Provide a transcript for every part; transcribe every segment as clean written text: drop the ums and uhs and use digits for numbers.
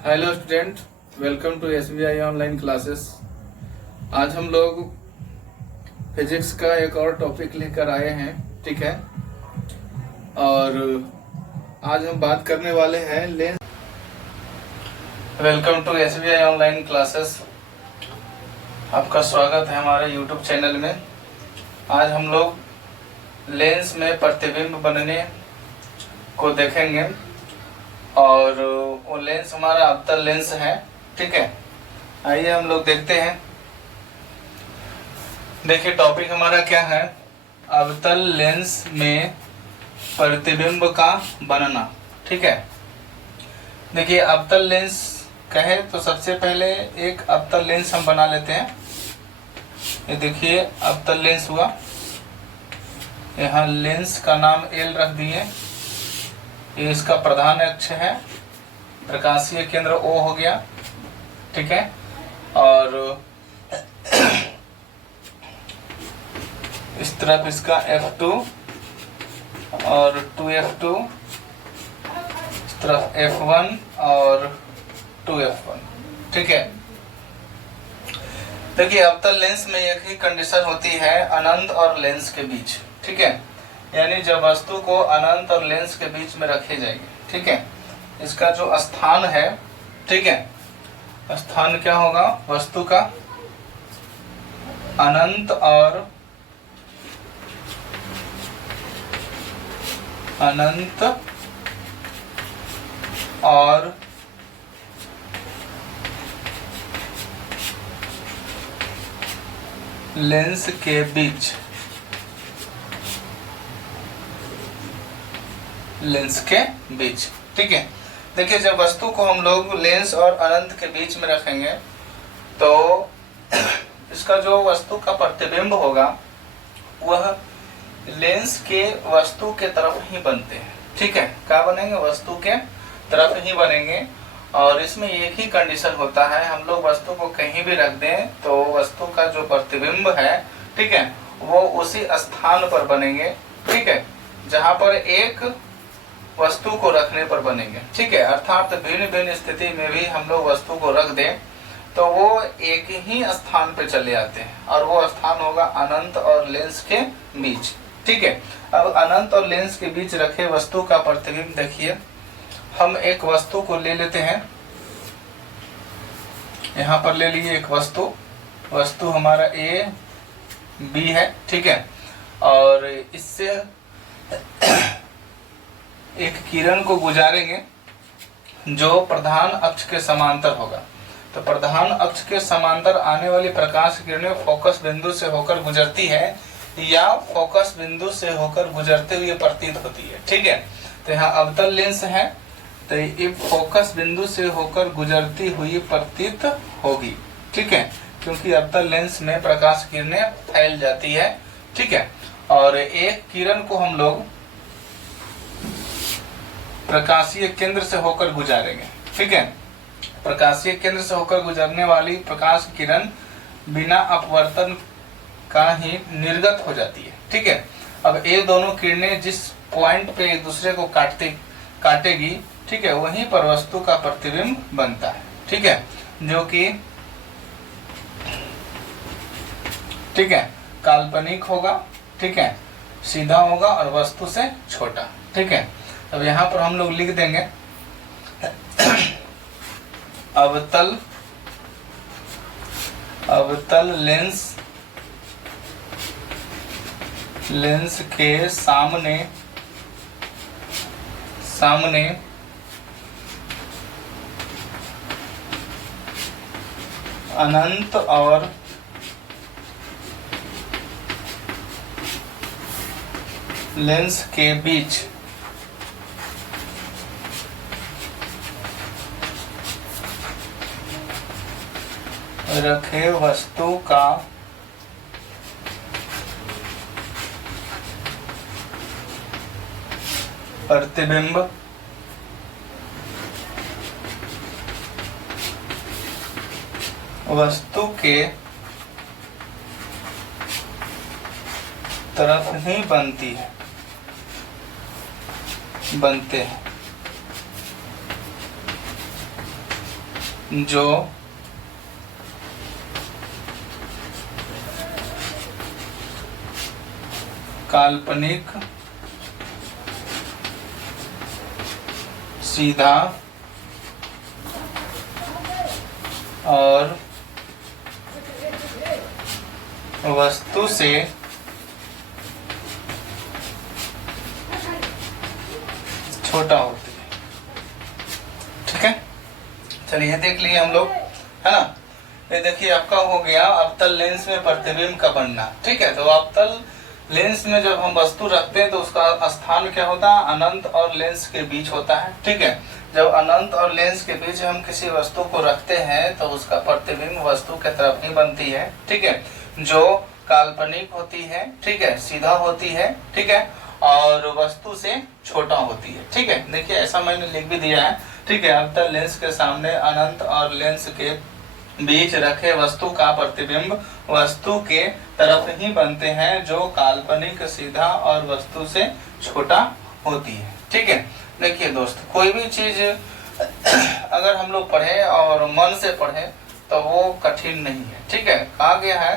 Hello student, welcome to SBI online classes. आज हम लोग फिजिक्स का एक और टॉपिक लेकर आए हैं, ठीक है। और आज हम बात करने वाले हैं lens. Welcome to SBI online classes. आपका स्वागत है हमारे यूट्यूब चैनल में। आज हम लोग लेंस में प्रतिबिंब बनने को देखेंगे और वो लेंस हमारा अवतल लेंस है, ठीक है। आइए हम लोग देखते हैं। देखिए टॉपिक हमारा क्या है, अवतल लेंस में प्रतिबिंब का बनना, ठीक है। देखिए अवतल लेंस कहे तो सबसे पहले एक अवतल लेंस हम बना लेते हैं। ये देखिए अवतल लेंस हुआ, यहाँ लेंस का नाम L रख दिए। ये इसका प्रधान अक्ष है, प्रकाशीय केंद्र O हो गया, ठीक है। और इस तरफ इसका F2 और 2F2, इस तरफ F1 और 2F1, ठीक है। देखिए अवतल लेंस में एक ही कंडीशन होती है अनंत और लेंस के बीच, ठीक है। यानी जब वस्तु को अनंत और लेंस के बीच में रखे जाएंगे, ठीक है। इसका जो स्थान है, ठीक है, स्थान क्या होगा वस्तु का, अनंत और लेंस के बीच, ठीक है। देखिए जब वस्तु को हम लोग लेंस और अनंत के बीच में रखेंगे तो इसका जो वस्तु का प्रतिबिंब होगा वह लेंस के वस्तु के तरफ ही बनते हैं, ठीक है। क्या बनेंगे, वस्तु के तरफ ही बनेंगे। और इसमें एक ही कंडीशन होता है, हम लोग वस्तु को कहीं भी रख दें तो वस्तु का जो प्रतिबिंब है, ठीक है, वो उसी स्थान पर बनेंगे, ठीक है, जहां पर एक वस्तु को रखने पर बनेंगे, ठीक है। अर्थात भिन्न भिन्न स्थिति में भी हम लोग वस्तु को रख दें तो वो एक ही स्थान पे चले आते हैं और वो स्थान होगा अनंत और लेंस के बीच, ठीक है। अब अनंत और लेंस के बीच रखे वस्तु का प्रतिबिंब देखिए, हम एक वस्तु को ले लेते हैं। यहाँ पर ले लिए एक वस्तु हमारा A B है, ठीक है। और इससे एक किरण को गुजारेंगे जो प्रधान अक्ष के समांतर होगा। तो प्रधान अक्ष के समांतर आने वाली प्रकाश किरणें फोकस बिंदु से होकर गुजरती है या फोकस बिंदु से होकर गुजरते हुए प्रतीत होती है, ठीक है। तो यहाँ अवतल लेंस है तो ये फोकस बिंदु से होकर गुजरती हुई प्रतीत होगी, ठीक है, क्योंकि अवतल लेंस में प्रकाश किरणें फैल जाती है, ठीक है। और एक किरण को हम लोग प्रकाशीय केंद्र से होकर गुजारेंगे, ठीक है। प्रकाशीय केंद्र से होकर गुजरने वाली प्रकाश किरण बिना अपवर्तन का ही निर्गत हो जाती है, ठीक है। अब ये दोनों किरणें जिस पॉइंट पे एक दूसरे को काटेगी, ठीक है, वहीं पर वस्तु का प्रतिबिंब बनता है, ठीक है, जो कि, ठीक है, काल्पनिक होगा, ठीक है, सीधा होगा और वस्तु से छोटा, ठीक है। अब यहाँ पर हम लोग लिख देंगे अवतल लेंस के सामने अनंत और लेंस के बीच रखे वस्तु का प्रतिबिंब वस्तु के तरफ ही बनते हैं। जो काल्पनिक सीधा और वस्तु से छोटा होती है। ठीक है, चलिए देख लिए हम लोग, है ना। ये देखिए आपका हो गया अवतल लेंस में प्रतिबिंब का बनना। ठीक है, तो अवतल लेंस में जब हम वस्तु रखते हैं तो उसका स्थान क्या होता है, अनंत और लेंस के बीच होता है। ठीक है, जब अनंत और लेंस के बीच हम किसी वस्तु को रखते हैं तो उसका प्रतिबिंब वस्तु के तरफ ही बनती है। ठीक है, जो काल्पनिक होती है, ठीक है, सीधा होती है, ठीक है, और वस्तु से छोटा होती है। ठीक है, देखिए ऐसा मैंने लिख भी दिया है। ठीक है, अवतल लेंस के सामने अनंत और लेंस के बीच रखे वस्तु का प्रतिबिंब वस्तु के तरफ ही बनते हैं, जो काल्पनिक सीधा और वस्तु से छोटा होती है। ठीक है, देखिए दोस्त, कोई भी चीज अगर हम लोग पढ़े और मन से पढ़े तो वो कठिन नहीं है। ठीक है, कहा गया है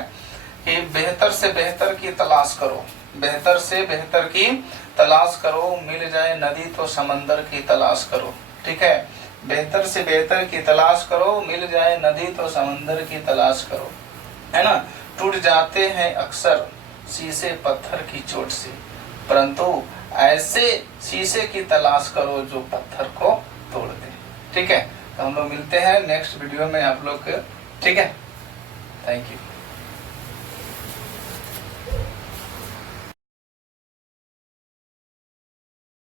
कि बेहतर से बेहतर की तलाश करो, बेहतर से बेहतर की तलाश करो, मिल जाए नदी तो समंदर की तलाश करो। ठीक है, बेहतर से बेहतर की तलाश करो, मिल जाए नदी तो समंदर की तलाश करो, है ना। टूट जाते हैं अक्सर शीशे पत्थर की चोट से, परंतु ऐसे शीशे की तलाश करो जो पत्थर को तोड़ दे। ठीक है, तो हम लोग मिलते हैं नेक्स्ट वीडियो में आप लोग के। ठीक है, थैंक यू।